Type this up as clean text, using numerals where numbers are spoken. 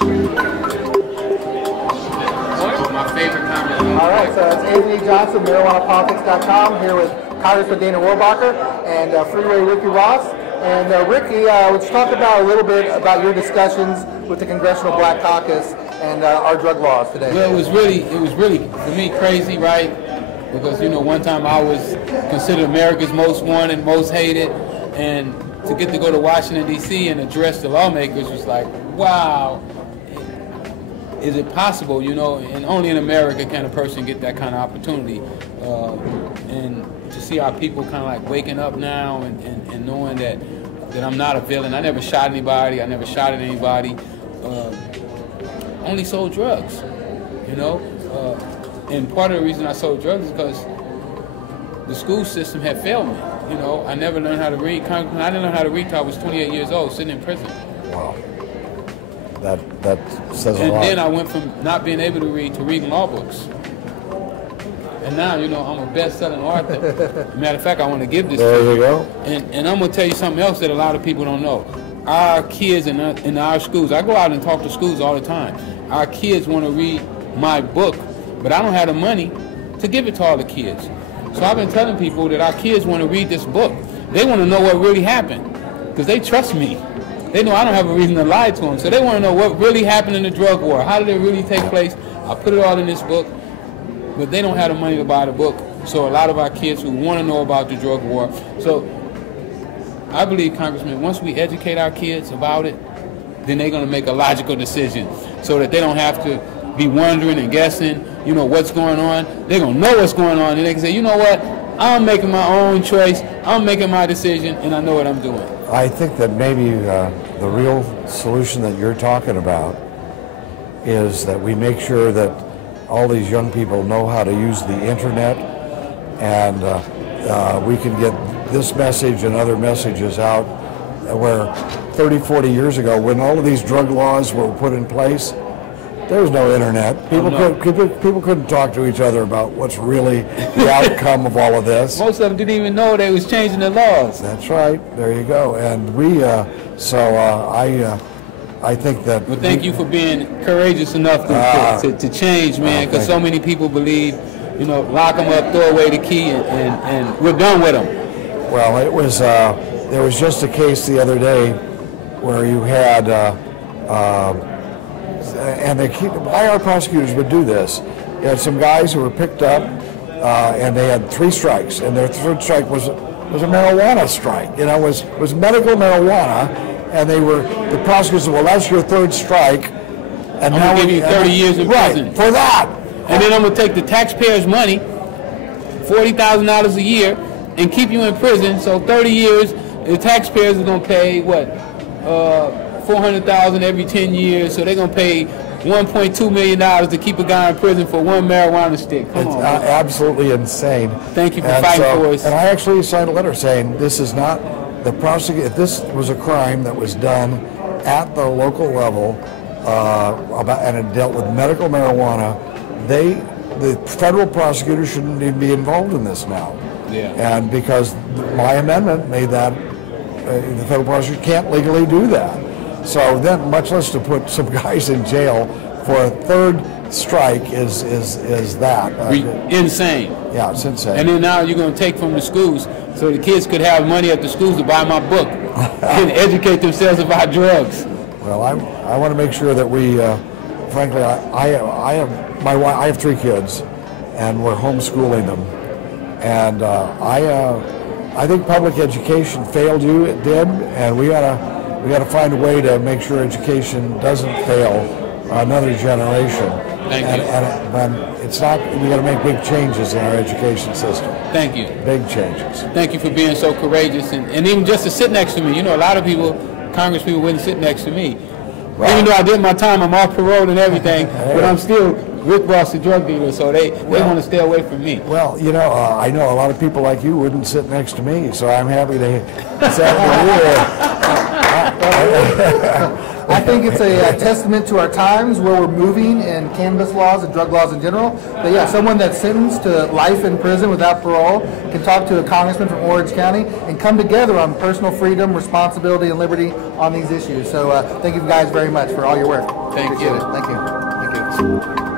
My favorite comment. All right, so it's Anthony Johnson, MarijuanaPolitics.com, here with Congressman Dana Rohrabacher and Freeway Ricky Ross. And Ricky, let's talk about a little bit about your discussions with the Congressional Black Caucus and our drug laws today. Well, it was really for me crazy, right? Because one time I was considered America's most wanted, most hated, and to get to go to Washington D.C. and address the lawmakers was like, wow. Is it possible, and only in America can a person get that kind of opportunity. And to see our people kind of like waking up now and knowing that I'm not a villain. I never shot anybody. I never shot at anybody. Only sold drugs, and part of the reason I sold drugs is because the school system had failed me. I never learned how to read. I didn't learn how to read until I was 28 years old, sitting in prison. Wow. That says a lot. And then I went from not being able to read to reading law books. And now, I'm a best-selling author. Matter of fact, I want to give this to you. There you go. And I'm going to tell you something else that a lot of people don't know. Our kids in our schools, I go out and talk to schools all the time. Our kids want to read my book, but I don't have the money to give it to all the kids. So I've been telling people that our kids want to read this book. They want to know what really happened because they trust me. They know I don't have a reason to lie to them. So they want to know what really happened in the drug war. How did it really take place? I put it all in this book, but they don't have the money to buy the book. So a lot of our kids who want to know about the drug war. So I believe, Congressman, once we educate our kids about it, then they're going to make a logical decision so that they don't have to be wondering and guessing, what's going on. They're going to know what's going on, and they can say, you know what, I'm making my own choice, I'm making my decision, and I know what I'm doing. I think that maybe the real solution that you're talking about is that we make sure that all these young people know how to use the internet, and we can get this message and other messages out where 30, 40 years ago, when all of these drug laws were put in place, there was no internet. People couldn't talk to each other about what's really the outcome of all of this. Most of them didn't even know they was changing the laws. That's right. There you go. And I think that. Well, thank you for being courageous enough to change, man. Because so many people believe, lock them up, throw away the key, and we're done with them. Well, it was. There was just a case the other day where you had. And why our prosecutors would do this. You had some guys who were picked up, and they had 3 strikes, and their 3rd strike was a marijuana strike. Was medical marijuana, and the prosecutors said, well, that's your 3rd strike, and I'm gonna give you 30 years in prison for that. And then I'm gonna take the taxpayers' money, $40,000 a year, and keep you in prison. So 30 years, the taxpayers are gonna pay what? $400,000 every 10 years, so they're going to pay $1.2 million to keep a guy in prison for 1 marijuana stick. Come on, absolutely insane. Thank you for fighting for us. And I actually signed a letter saying this is not the prosecutor. If this was a crime that was done at the local level and it dealt with medical marijuana, the federal prosecutor shouldn't even be involved in this now. Yeah. And because my amendment made that the federal prosecutor can't legally do that. So then, much less to put some guys in jail for a 3rd strike is that. Insane. Yeah, it's insane. And then now you're going to take from the schools so the kids could have money at the schools to buy my book and educate themselves about drugs. Well, I want to make sure that we, frankly, I have 3 kids, and we're homeschooling them, and I think public education failed you. It did, and we gotta find a way to make sure education doesn't fail another generation. Thank you. And it's not. We got to make big changes in our education system. Thank you. Big changes. Thank you for being so courageous, and even just to sit next to me. A lot of people, Congress people, wouldn't sit next to me. Right. Even though I did my time, I'm off parole and everything, but I'm still Rick Ross, the drug dealer, so they want to stay away from me. Well, I know a lot of people like you wouldn't sit next to me, so I'm happy to sit with you. I think it's a testament to our times, where we're moving in cannabis laws and drug laws in general. But yeah, someone that's sentenced to life in prison without parole can talk to a congressman from Orange County and come together on personal freedom, responsibility, and liberty on these issues. So thank you guys very much for all your work. Thank you. Thank you. Thank you.